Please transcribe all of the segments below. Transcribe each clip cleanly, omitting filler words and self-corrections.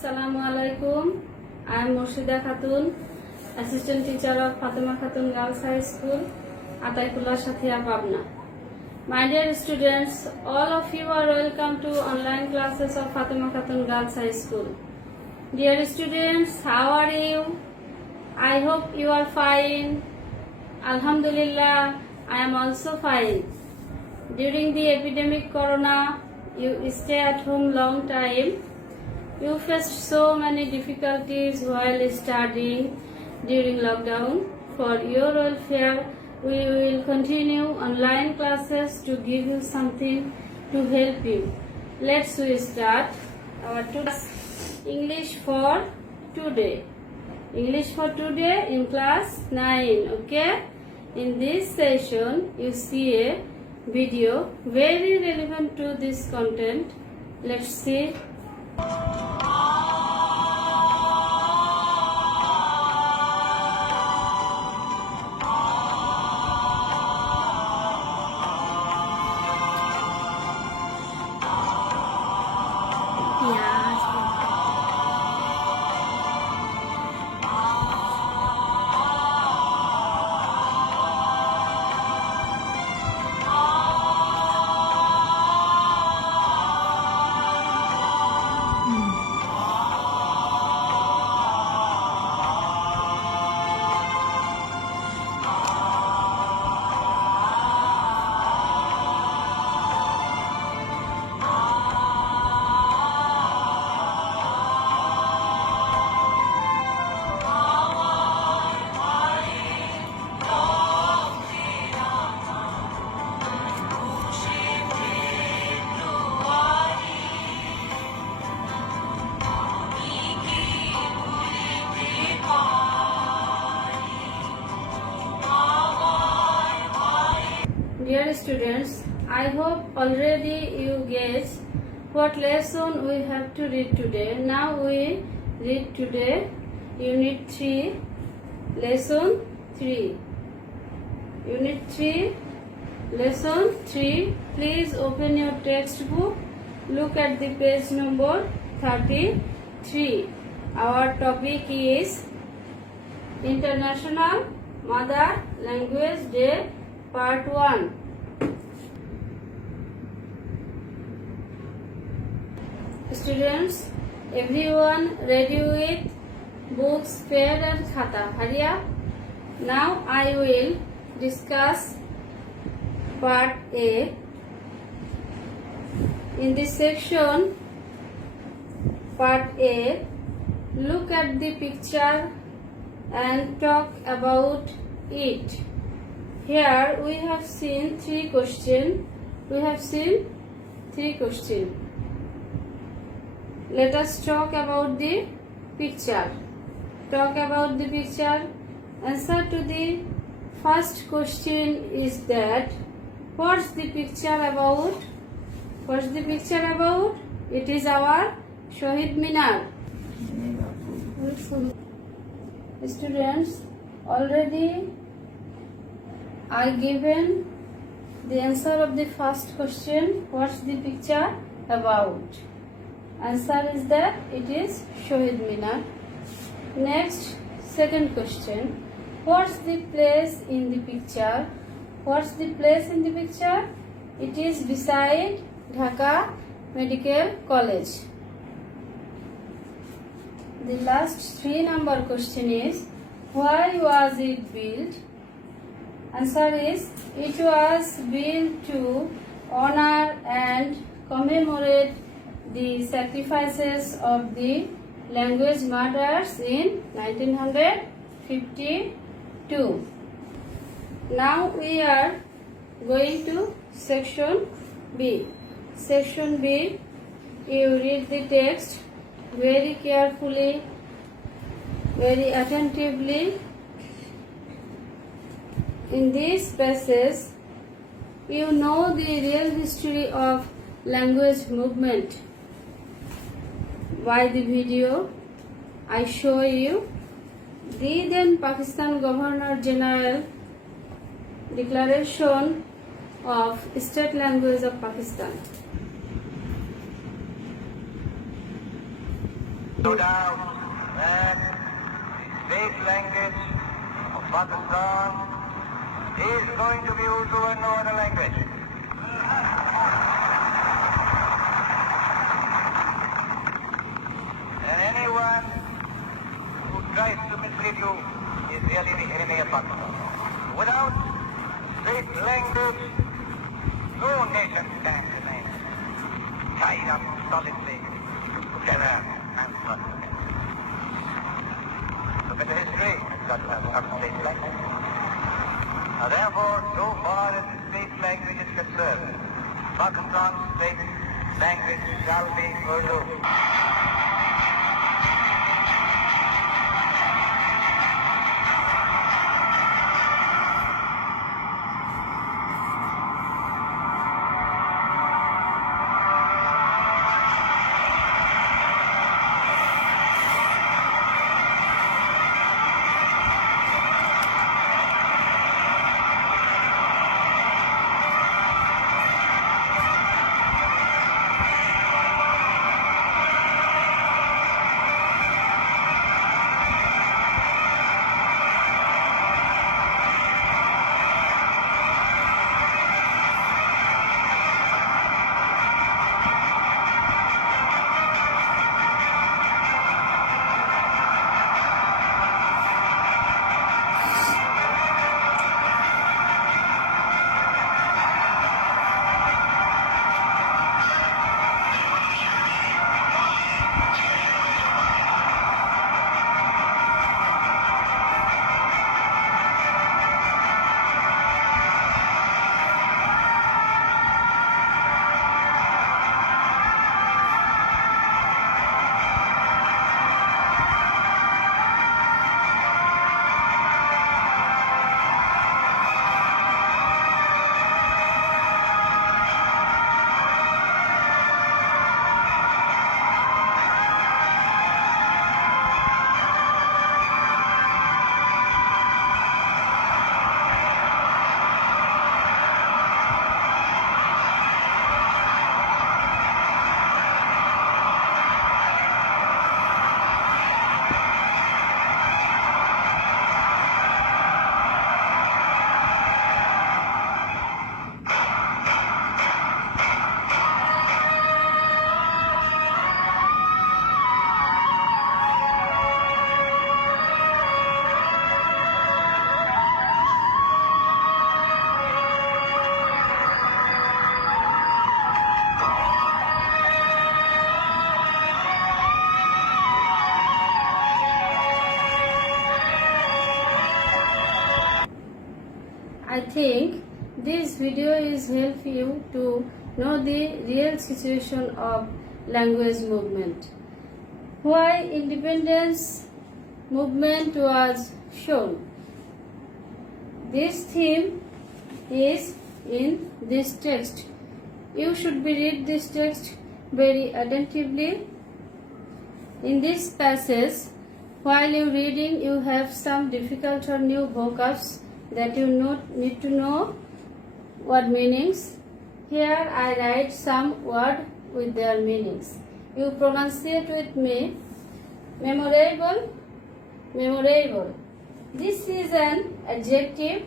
Assalamu alaikum. I am Murshida Khatun, Assistant Teacher of Fatima Khatun Girls High School, Ataipullah Shathia Pabna. My dear students, all of you are welcome to online classes of Fatima Khatun Girls High School. Dear students, how are you? I hope you are fine. Alhamdulillah, I am also fine. During the epidemic corona, you stay at home long time. You faced so many difficulties while studying during lockdown. For your welfare, we will continue online classes to give you something to help you. Let's start our today's English for today. English for today in class 9. Okay? In this session, you see a video very relevant to this content. Let's see. Dear students, I hope already you guess what lesson we have to read today. Now we read today Unit 3, Lesson 3. Unit 3, Lesson 3. Please open your textbook. Look at the page number 33. Our topic is International Mother Language Day Part 1. Students, everyone ready with books, pen and khata? Hurry up. Now I will discuss Part A. In this section, Part A, look at the picture and talk about it. Here we have seen three questions. Let us talk about the picture. Answer to the first question is that what's the picture about? It is our Shahid Minar. Students, already I given the answer of the first question. What's the picture about? Answer is that it is Shahid Minar. Next, second question. What's the place in the picture? It is beside Dhaka Medical College. The last 3 number question is, why was it built? Answer is, it was built to honor and commemorate the sacrifices of the language martyrs in 1952. Now we are going to section B. Section B, you read the text very carefully, very attentively. In this passage, you know the real history of language movement. By the video, I show you the then Pakistan Governor General Declaration of State Language of Pakistan. No doubt that the state language of Pakistan is going to be Urdu and no other language. And anyone who tries to mislead you is really the enemy of Pakistan. Without state language, no nation stands in it. Tied up solidly together and trusted. Look at the history. It's got state language. Therefore, so far as the state language is concerned, Pakistan's state language shall be Urdu. I think this video is help you to know the real situation of language movement. Why independence movement was shown. This theme is in this text. You should be read this text very attentively. In this passage, while you reading, you have some difficult or new vocabs that you need to know what meanings. Here I write some word with their meanings. You pronunciate with me. Memorable, memorable. This is an adjective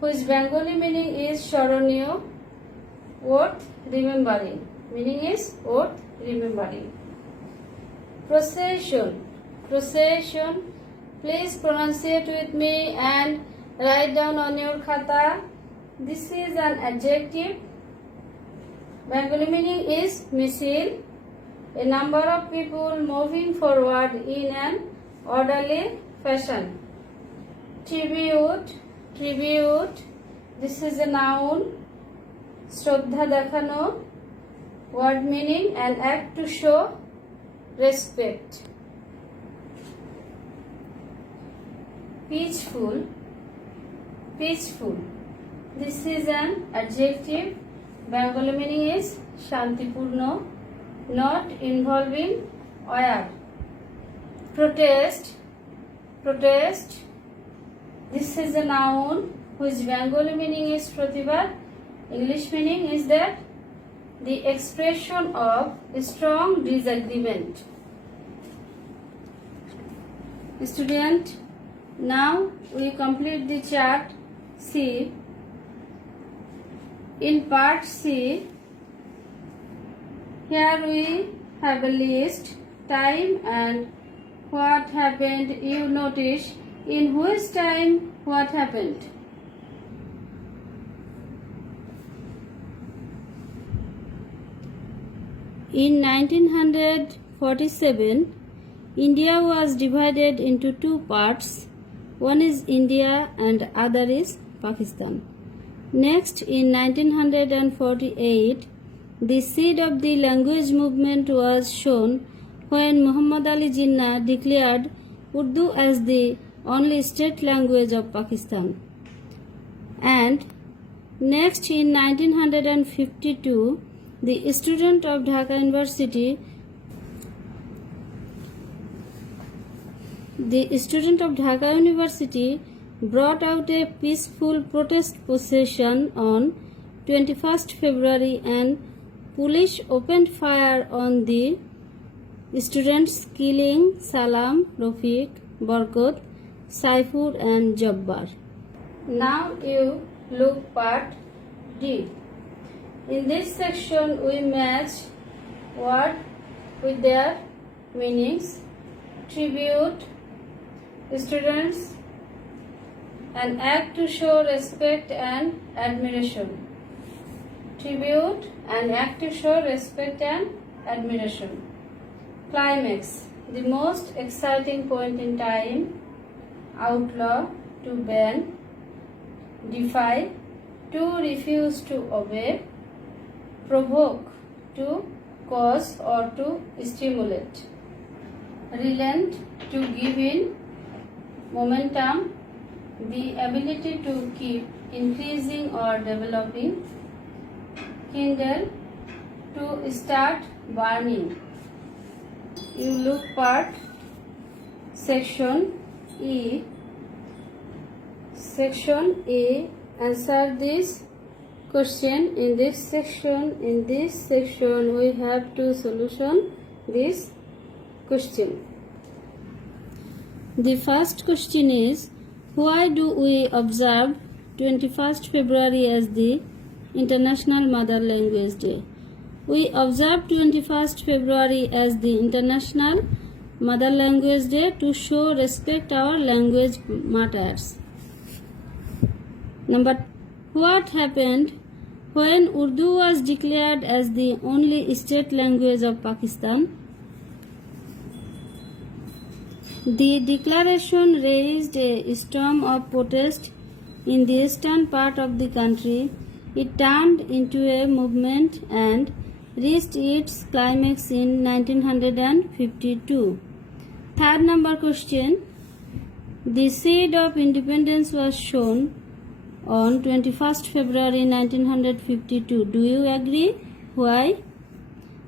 whose Bengali meaning is Sharoniyo, worth remembering. Meaning is worth remembering. Procession, procession. Please pronunciate with me and write down on your khata. This is an adjective. Bengali meaning is misil. A number of people moving forward in an orderly fashion. Tribute, tribute. This is a noun. Shraddha dekhano. Word meaning an act to show respect. Peaceful, peaceful. This is an adjective. Bengali meaning is shantipurno, not involving oir. Protest, protest. This is a noun whose Bengali meaning is pratibad. English meaning is that the expression of strong disagreement. Student, now we complete the chart C. In part C, here we have a list, time and what happened. You notice in which time what happened. In 1947, India was divided into two parts. One is India and other is Pakistan. Next, in 1948, the seed of the language movement was shown when Muhammad Ali Jinnah declared Urdu as the only state language of Pakistan. And next, in 1952, the student of Dhaka University brought out a peaceful protest procession on 21st February and police opened fire on the students, killing Salam, Rafiq, Barkat, Saifur and Jabbar. Now you look part D. In this section we match word with their meanings. Tribute, students, an act to show respect and admiration. Tribute, an act to show respect and admiration. Climax, the most exciting point in time. Outlaw, to ban. Defy, to refuse to obey. Provoke, to cause or to stimulate. Relent, to give in. Momentum, the ability to keep increasing or developing. Kindle, to start burning. You look part section E. Section A, answer this question. In this section we have to solution this question. The first question is, why do we observe 21st February as the International Mother Language Day? We observe 21st February as the International Mother Language Day to show respect our language matters. Number, what happened when Urdu was declared as the only state language of Pakistan? The declaration raised a storm of protest in the eastern part of the country. It turned into a movement and reached its climax in 1952. Third number question. The seed of independence was shown on 21st February 1952. Do you agree? Why?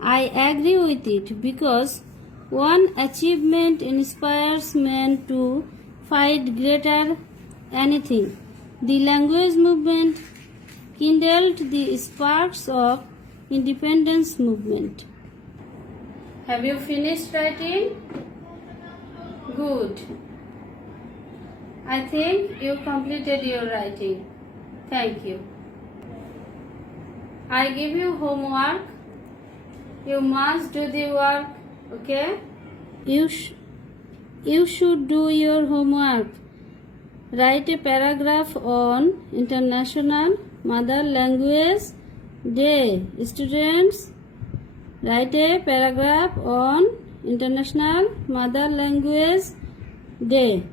I agree with it because one achievement inspires men to fight greater anything. The language movement kindled the sparks of independence movement. Have you finished writing? Good. I think you completed your writing. Thank you. I give you homework. You must do the work. Okay? You should do your homework. Write a paragraph on International Mother Language Day. Students, write a paragraph on International Mother Language Day.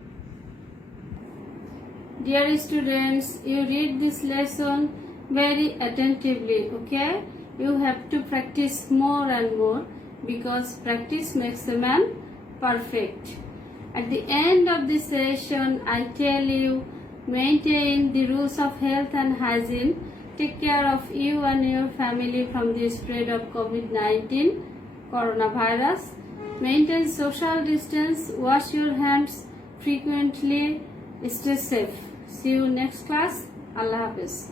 Dear students, you read this lesson very attentively, okay? You have to practice more and more because practice makes a man perfect. At the end of the session, I tell you, maintain the rules of health and hygiene. Take care of you and your family from the spread of COVID-19 coronavirus. Maintain social distance. Wash your hands frequently. Stay safe. See you next class. Allah Hafiz.